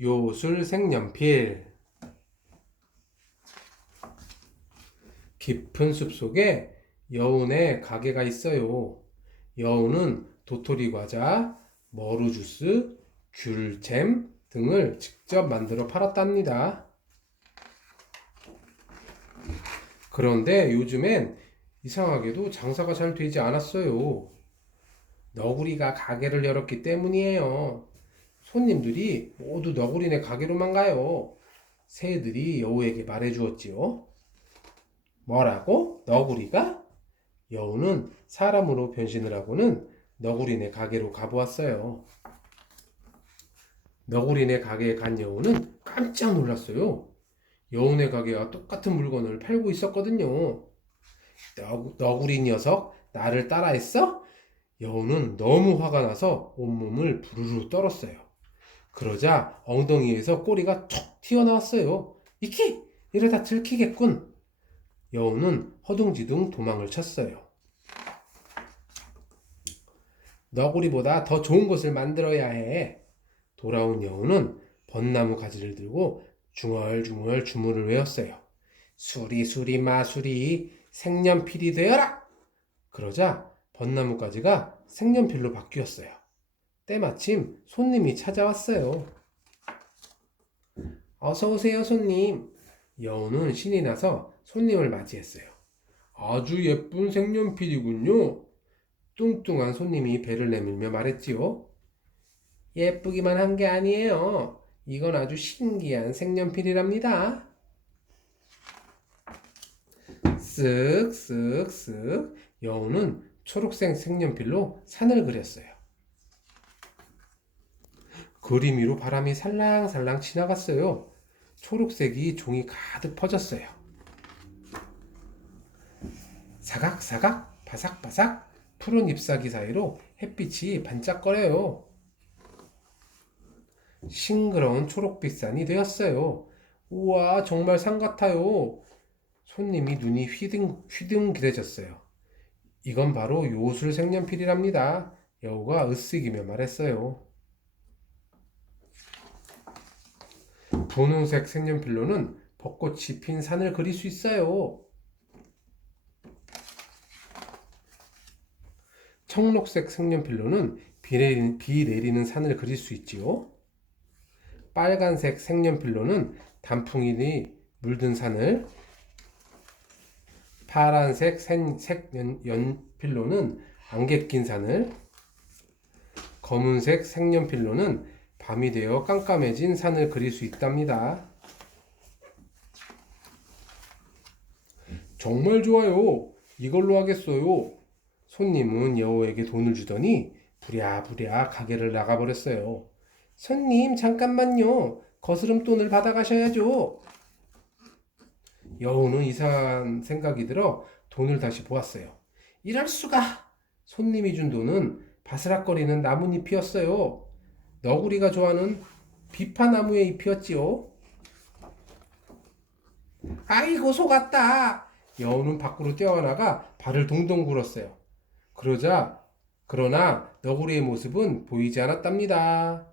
요술 색연필 깊은 숲 속에 여운의 가게가 있어요. 여운은 도토리 과자, 머루 주스, 귤잼 등을 직접 만들어 팔았답니다. 그런데 요즘엔 이상하게도 장사가 잘 되지 않았어요. 너구리가 가게를 열었기 때문이에요. 손님들이 모두 너구리네 가게로만 가요. 새들이 여우에게 말해 주었지요. 뭐라고? 너구리가? 여우는 사람으로 변신을 하고는 너구리네 가게로 가보았어요. 너구리네 가게에 간 여우는 깜짝 놀랐어요. 여우네 가게와 똑같은 물건을 팔고 있었거든요. 너, 너구리 녀석, 나를 따라했어? 여우는 너무 화가 나서 온몸을 부르르 떨었어요. 그러자 엉덩이에서 꼬리가 툭 튀어나왔어요. 이키! 이러다 들키겠군. 여우는 허둥지둥 도망을 쳤어요. 너구리보다 더 좋은 것을 만들어야 해. 돌아온 여우는 벚나무 가지를 들고 중얼중얼 주문을 외웠어요. 수리 수리 마수리 색연필이 되어라. 그러자 벚나무 가지가 색연필로 바뀌었어요. 때마침 손님이 찾아왔어요. 어서 오세요, 손님. 여우는 신이 나서 손님을 맞이했어요. 아주 예쁜 색연필이군요. 뚱뚱한 손님이 배를 내밀며 말했지요. 예쁘기만 한 게 아니에요. 이건 아주 신기한 색연필이랍니다. 쓱쓱쓱 여우는 초록색 색연필로 산을 그렸어요. 그림 위로 바람이 살랑살랑 지나갔어요. 초록색이 종이 가득 퍼졌어요. 사각사각 바삭바삭 푸른 잎사귀 사이로 햇빛이 반짝거려요. 싱그러운 초록빛 산이 되었어요. 우와, 정말 산 같아요. 손님이 눈이 휘둥, 휘둥그레졌어요. 이건 바로 요술 색연필이랍니다. 여우가 으쓱이며 말했어요. 분홍색 색연필로는 벚꽃이 핀 산을 그릴 수 있어요. 청록색 색연필로는 비 내리는, 비 내리는 산을 그릴 수 있지요. 빨간색 색연필로는 단풍이 물든 산을 파란색 색, 연필로는 안개 낀 산을 검은색 색연필로는 밤이 되어 깜깜해진 산을 그릴 수 있답니다. 정말 좋아요. 이걸로 하겠어요. 손님은 여우에게 돈을 주더니 부랴부랴 가게를 나가버렸어요. 손님, 잠깐만요. 거스름 돈을 받아가셔야죠. 여우는 이상한 생각이 들어 돈을 다시 보았어요. 이럴 수가! 손님이 준 돈은 바스락거리는 나뭇잎이었어요. 너구리가 좋아하는 비파나무의 잎이었지요. 아이고 속았다. 여우는 밖으로 뛰어나가 발을 동동 굴었어요. 그러자 그러나 너구리의 모습은 보이지 않았답니다.